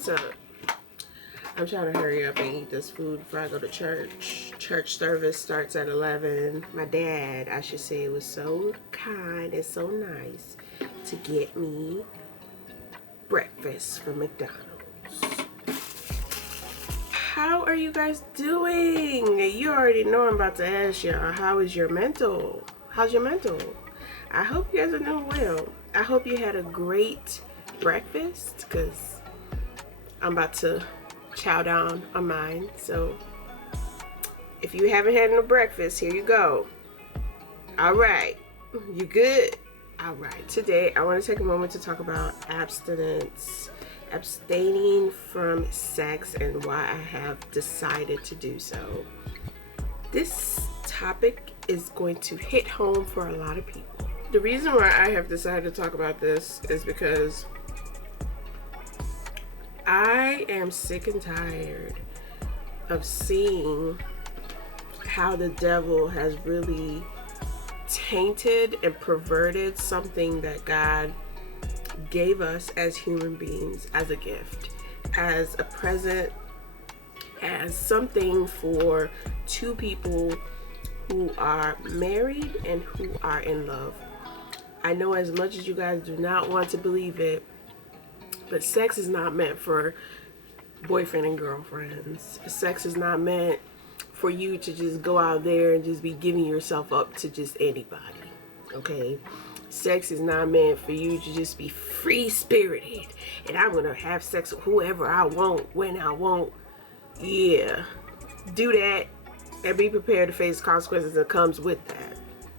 What's up? I'm trying to hurry up and eat this food before I go to church. Church service starts at 11. My dad, I should say, was so kind and so nice to get me breakfast from McDonald's. How are you guys doing? You already know I'm about to ask y'all, how is your mental? How's your mental? I hope you guys are doing well. I hope you had a great breakfast, because I'm about to chow down on mine. So if you haven't had no breakfast, here you go. All right, you good? All right, today I want to take a moment to talk about abstinence, abstaining from sex, and why I have decided to do so. This topic is going to hit home for a lot of people. The reason why I have decided to talk about this is because I am sick and tired of seeing how the devil has really tainted and perverted something that God gave us as human beings, as a gift, as a present, as something for two people who are married and who are in love. I know as much as you guys do not want to believe it, but sex is not meant for boyfriend and girlfriends. Sex is not meant for you to just go out there and just be giving yourself up to just anybody, okay? Sex is not meant for you to just be free-spirited and I'm gonna have sex with whoever I want, when I want. Yeah, do that and be prepared to face consequences that comes with that.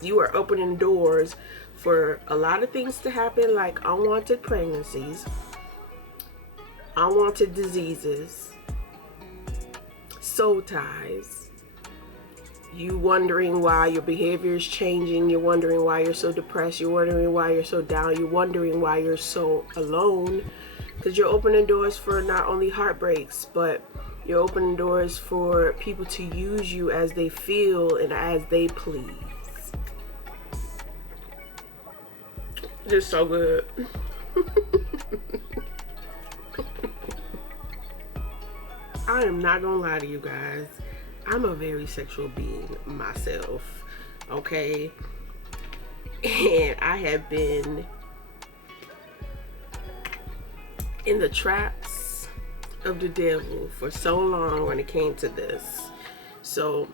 You are opening doors for a lot of things to happen, like unwanted pregnancies, unwanted diseases, soul ties. You wondering why your behavior is changing. You're wondering why you're so depressed. You're wondering why you're so down. You're wondering why you're so alone. Because you're opening doors for not only heartbreaks, but you're opening doors for people to use you as they feel and as they please. Just so good. I am not gonna lie to you guys. I'm a very sexual being myself, okay? And I have been in the traps of the devil for so long when it came to this. So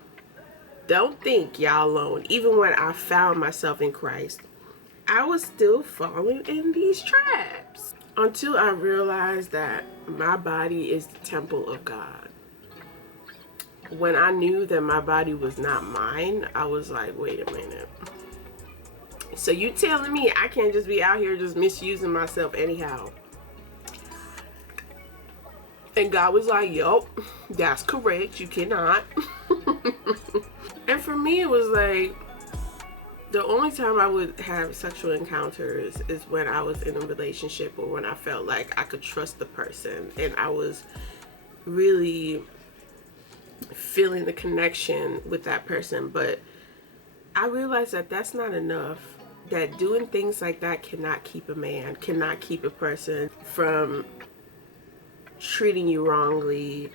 don't think y'all alone. Even when I found myself in Christ, I was still falling in these traps until I realized that my body is the temple of God. When I knew that my body was not mine, I was like, wait a minute. So you telling me I can't just be out here just misusing myself anyhow? And God was like, yup, that's correct, you cannot. And for me, it was like, the only time I would have sexual encounters is when I was in a relationship or when I felt like I could trust the person and I was really feeling the connection with that person. But I realized that that's not enough, that doing things like that cannot keep a man, cannot keep a person from treating you wrongly.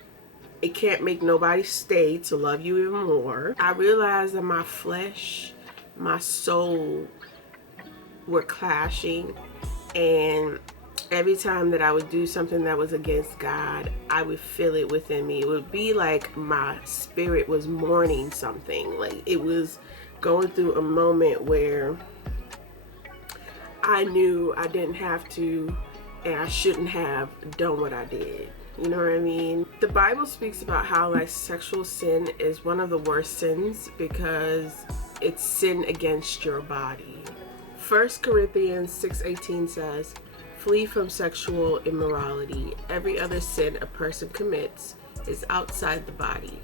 It can't make nobody stay to love you even more. I realized that my flesh, my soul were clashing, and every time that I would do something that was against God, I would feel it within me. It would be like my spirit was mourning something, like it was going through a moment where I knew I didn't have to and I shouldn't have done what I did. You know what I mean? The Bible speaks about how like sexual sin is one of the worst sins because it's sin against your body. 1 Corinthians 6:18 says, flee from sexual immorality. Every other sin a person commits is outside the body,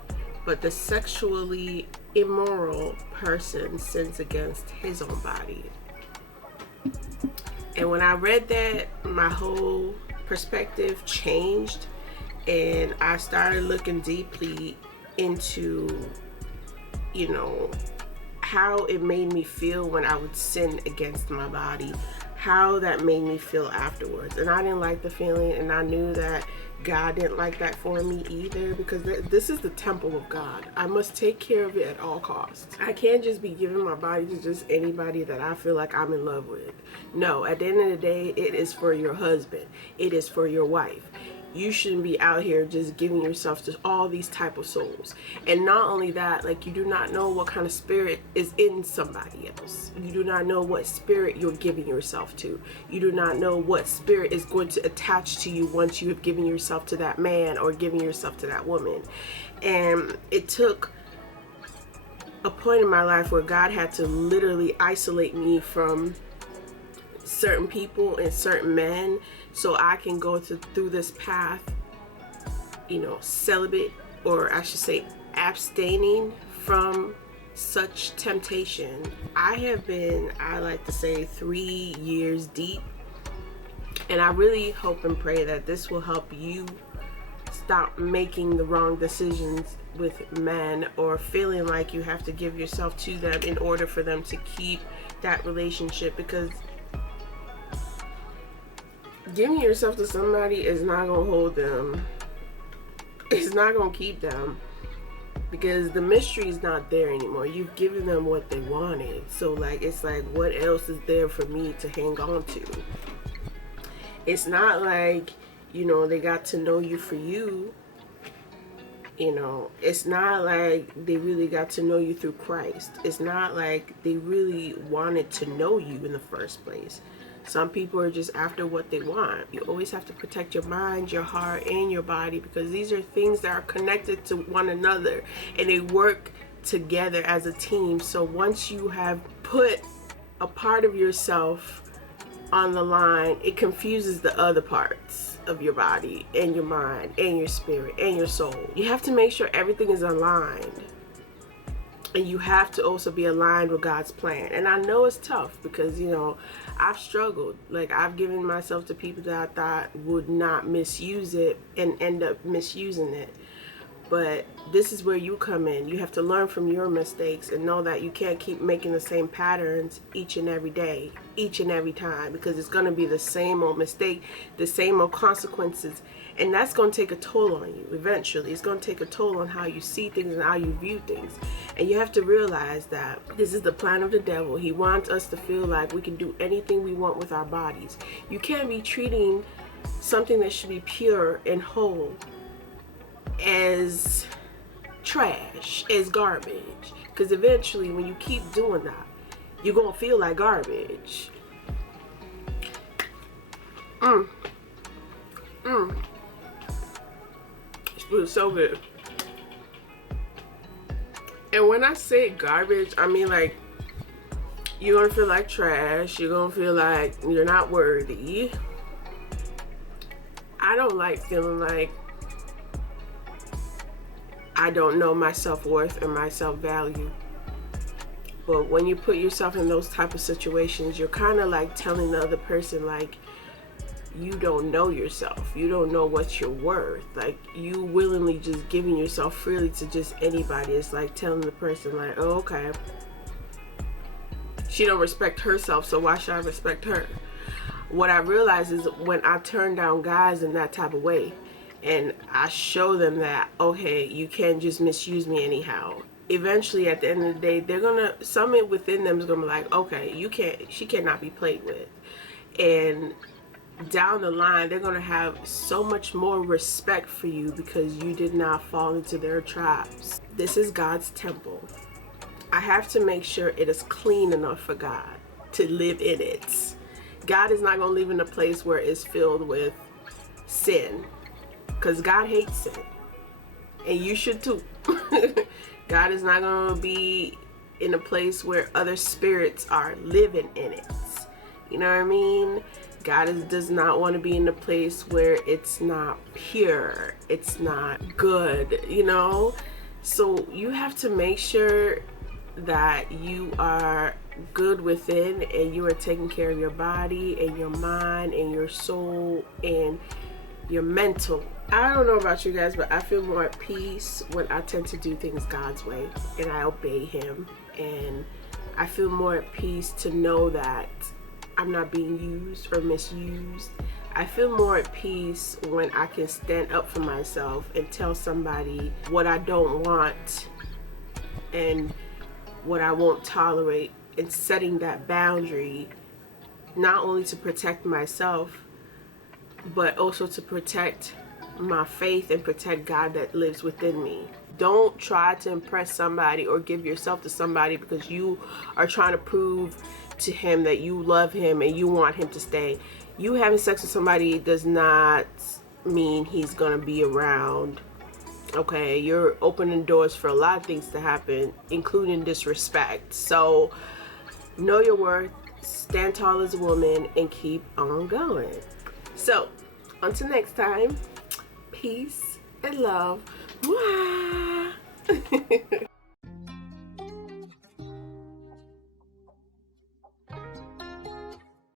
but the sexually immoral person sins against his own body. And when I read that, my whole perspective changed, and I started looking deeply into, how it made me feel when I would sin against my body, how that made me feel afterwards. And I didn't like the feeling, and I knew that God didn't like that for me either, because this is the temple of God. I must take care of it at all costs. I can't just be giving my body to just anybody that I feel like I'm in love with. No, at the end of the day, it is for your husband. It is for your wife. You shouldn't be out here just giving yourself to all these type of souls. And not only that, like, you do not know what kind of spirit is in somebody else. You do not know what spirit you're giving yourself to. You do not know what spirit is going to attach to you once you have given yourself to that man or given yourself to that woman. And it took a point in my life where God had to literally isolate me from certain people and certain men, so I can go through this path, celibate, or I should say abstaining from such temptation. I have been, I like to say, 3 years deep, and I really hope and pray that this will help you stop making the wrong decisions with men, or feeling like you have to give yourself to them in order for them to keep that relationship, because giving yourself to somebody is not going to hold them. It's not going to keep them, because the mystery is not there anymore. You've given them what they wanted. So, it's like, what else is there for me to hang on to? It's not like, they got to know you for you. It's not like they really got to know you through Christ. It's not like they really wanted to know you in the first place. Some people are just after what they want. You always have to protect your mind, your heart, and your body, because these are things that are connected to one another, and they work together as a team. So once you have put a part of yourself on the line, it confuses the other parts of your body and your mind and your spirit and your soul. You have to make sure everything is aligned. And you have to also be aligned with God's plan. And I know it's tough, because, I've struggled. I've given myself to people that I thought would not misuse it and end up misusing it. But this is where you come in. You have to learn from your mistakes and know that you can't keep making the same patterns each and every day, each and every time, because it's going to be the same old mistake, the same old consequences. And that's going to take a toll on you eventually. It's going to take a toll on how you see things and how you view things. And you have to realize that this is the plan of the devil. He wants us to feel like we can do anything we want with our bodies. You can't be treating something that should be pure and whole as trash, as garbage. Because eventually, when you keep doing that, you're going to feel like garbage. It was so good. And when I say garbage, I mean, you're gonna feel like trash. You're gonna feel like you're not worthy. I don't like feeling like I don't know my self-worth or my self-value. But when you put yourself in those type of situations, you're kind of like telling the other person, you don't know yourself. You don't know what you're worth. You willingly just giving yourself freely to just anybody. It's like telling the person, oh, okay, she don't respect herself, so why should I respect her? What I realize is when I turn down guys in that type of way, and I show them that, okay, you can't just misuse me anyhow. Eventually, at the end of the day, something within them is gonna be like, okay, she cannot be played with. And down the line, they're going to have so much more respect for you because you did not fall into their traps. This is God's temple. I have to make sure it is clean enough for God to live in it. God is not going to live in a place where it's filled with sin, because God hates sin, and you should too. God is not going to be in a place where other spirits are living in it. You know what I mean? God does not want to be in a place where it's not pure, it's not good, So you have to make sure that you are good within, and you are taking care of your body and your mind and your soul and your mental. I don't know about you guys, but I feel more at peace when I tend to do things God's way and I obey Him. And I feel more at peace to know that I'm not being used or misused. I feel more at peace when I can stand up for myself and tell somebody what I don't want and what I won't tolerate, and setting that boundary, not only to protect myself, but also to protect my faith and protect God that lives within me. Don't try to impress somebody or give yourself to somebody because you are trying to prove to him that you love him and you want him to stay. You having sex with somebody does not mean he's gonna be around. Okay, you're opening doors for a lot of things to happen, including disrespect. So know your worth, stand tall as a woman, and keep on going. So until next time, peace and love. Mwah!